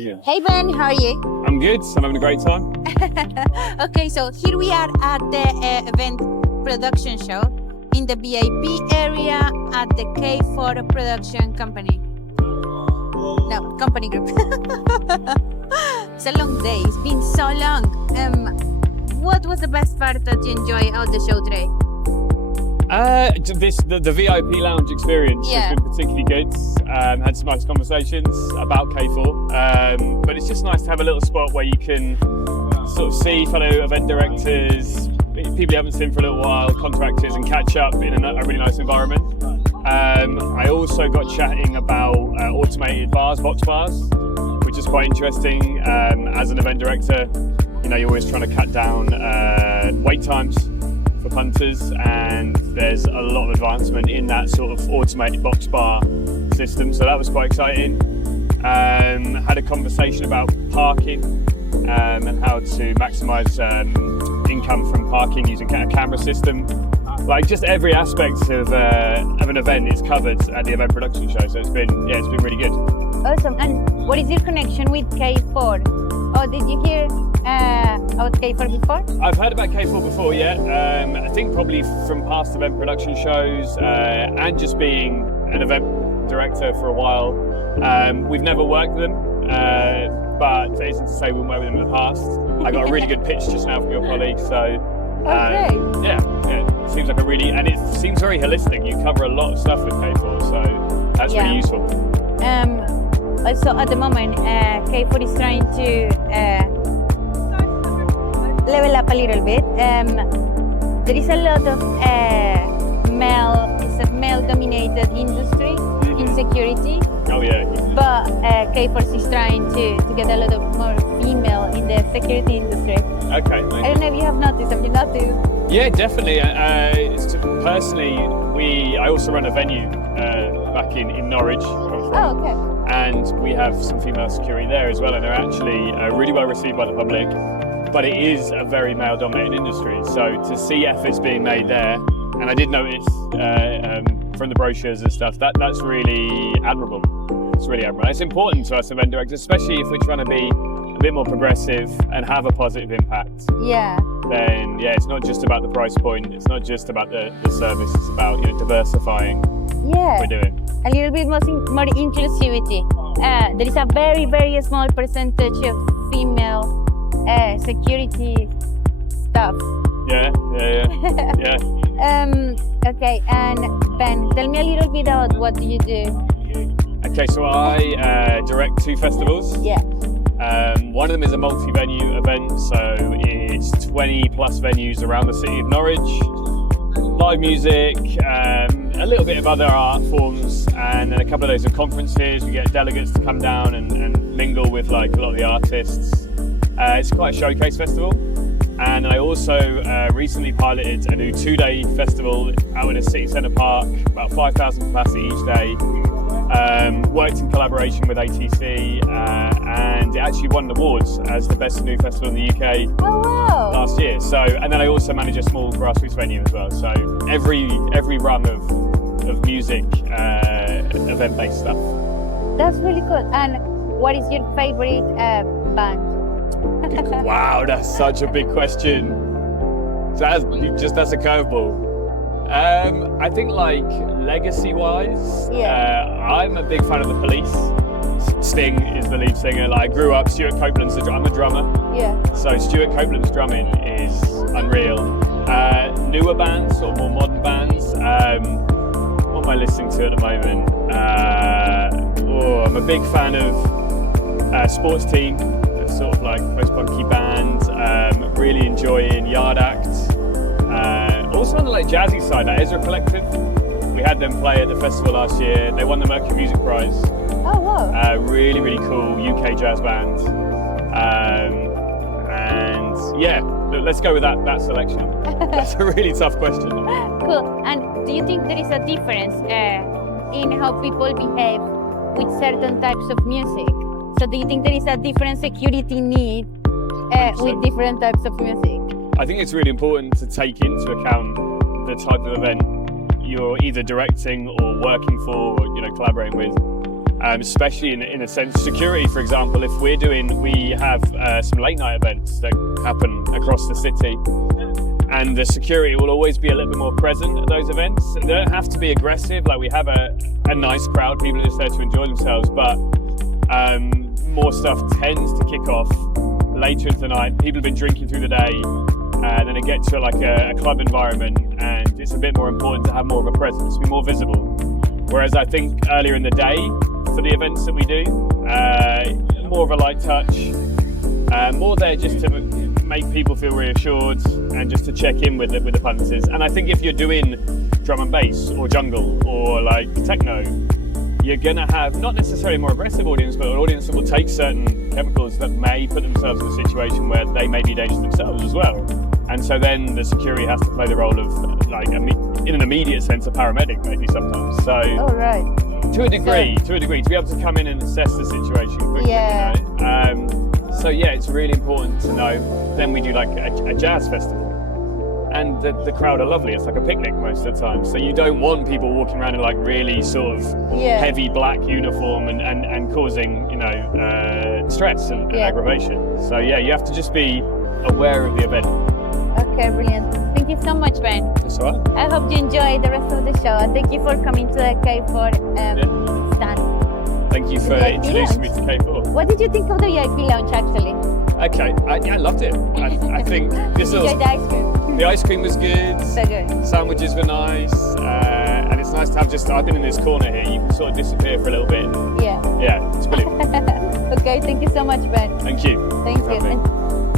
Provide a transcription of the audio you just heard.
Yeah. Hey Ben, how are you? I'm good. I'm having a great time. Okay, so here we are at the event production show in the VIP area at the K4 production company. No, company group. It's a long day. It's been so long. What was the best part that you enjoyed of the show today? The VIP lounge experience has been particularly good. Had some nice conversations about K4, but it's just nice to have a little spot where you can sort of see fellow event directors, people you haven't seen for a little while, contractors, and catch up in a really nice environment. I also got chatting about automated bars, box bars, which is quite interesting. As an event director, you're always trying to cut down wait times for punters, and there's a lot of advancement in that sort of automated box bar system, so that was quite exciting. Had a conversation about parking and how to maximise income from parking using a camera system. Like, just every aspect of an event is covered at the event production show, so it's been really good. Awesome. And what is your connection with K4? Oh, did you hear about K4 before? I've heard about K4 before, yeah. I think probably from past event production shows and just being an event director for a while. We've never worked with them, but that isn't to say we won't work with them in the past. I got a really good pitch just now from your colleague, so it seems like and it seems very holistic. You cover a lot of stuff with K4, so that's really useful. Also, at the moment, K4 is trying to level up a little bit. There is a lot of male-dominated industry in security. Oh yeah. But K4 is trying to get a lot of more female in the security industry. Okay. I don't know if you have noticed. Have you noticed? Yeah, definitely. Personally, I also run a venue back in Norwich. Oh, okay. And we have some female security there as well, and they're actually really well received by the public. But it is a very male-dominated industry, so to see efforts being made there, and I did notice from the brochures and stuff, that's really admirable. It's really admirable. It's important to us event directors, especially if we're trying to be a bit more progressive and have a positive impact. Yeah. Then it's not just about the price point. It's not just about the service. It's about diversifying what we're doing. A little bit more inclusivity. There is a very, very small percentage of female security staff. Yeah. Okay, and Ben, tell me a little bit about what do you do? Okay, so I direct 2 festivals. Yeah. One of them is a multi-venue event, so it's 20 plus venues around the city of Norwich. Live music, a little bit of other art forms, and then a couple of days of conferences. We get delegates to come down and mingle with like a lot of the artists. It's quite a showcase festival. And I also recently piloted a new 2-day festival out in a city centre park, about 5,000 capacity each day. Worked in collaboration with ATC, and it actually won awards as the best new festival in the UK last year. So, and then I also manage a small grassroots venue as well. So every rung of music, event-based stuff. That's really cool. And what is your favorite band? Wow, that's such a big question. That's a curveball. I think like legacy-wise, I'm a big fan of the Police. Sting is the lead singer. Like, I grew up, Stuart Copeland's I'm a drummer. Yeah. So Stuart Copeland's drumming is unreal. Newer bands or more modern bands. What am I listening to at the moment? I'm a big fan of Sports Team. Sort of like post-punky band. Really enjoying Yard Act. Also on the like jazzy side, like Ezra Collective. We had them play at the festival last year. They won the Mercury Music Prize. Oh wow! Really, really cool UK jazz band. And yeah, let's go with that selection. That's a really tough question. Cool. And do you think there is a difference in how people behave with certain types of music? So do you think there is a different security need with different types of music? I think it's really important to take into account the type of event you're either directing or working for or collaborating with. especially in a sense, security, for example. If we have some late night events that happen across the city, and the security will always be a little bit more present at those events. They don't have to be aggressive, like we have a nice crowd, people are just there to enjoy themselves, but more stuff tends to kick off later into the night. People have been drinking through the day, and then it gets to like a club environment, and it's a bit more important to have more of a presence, be more visible. Whereas I think earlier in the day, for the events that we do, more of a light touch, more there just to make people feel reassured and just to check in with the punters. And I think if you're doing drum and bass or jungle or like techno, you're gonna have not necessarily a more aggressive audience, but an audience that will take certain chemicals that may put themselves in a situation where they may be dangerous themselves as well. And so then the security has to play the role of, like, in an immediate sense, a paramedic maybe sometimes. So all right. To a degree, to be able to come in and assess the situation quickly. Yeah. You know? So yeah, it's really important to know. Then we do like a jazz festival, and the crowd are lovely. It's like a picnic most of the time. So you don't want people walking around in like really sort of heavy black uniform and causing, you know, stress and aggravation. So yeah, you have to just be aware of the event. Okay, brilliant. Thank you so much, Ben. That's all right. I hope you enjoy the rest of the show, and thank you for coming to the K4 stand. Thank you for introducing me to K4. What did you think of the VIP lounge, actually? Okay, I loved it. I think this Enjoyed the ice cream. The ice cream was good. So good. Sandwiches were nice, and it's nice to have I've been in this corner here. You can sort of disappear for a little bit. Yeah. Yeah, it's brilliant. Okay, thank you so much, Ben. Thank you. Thank you.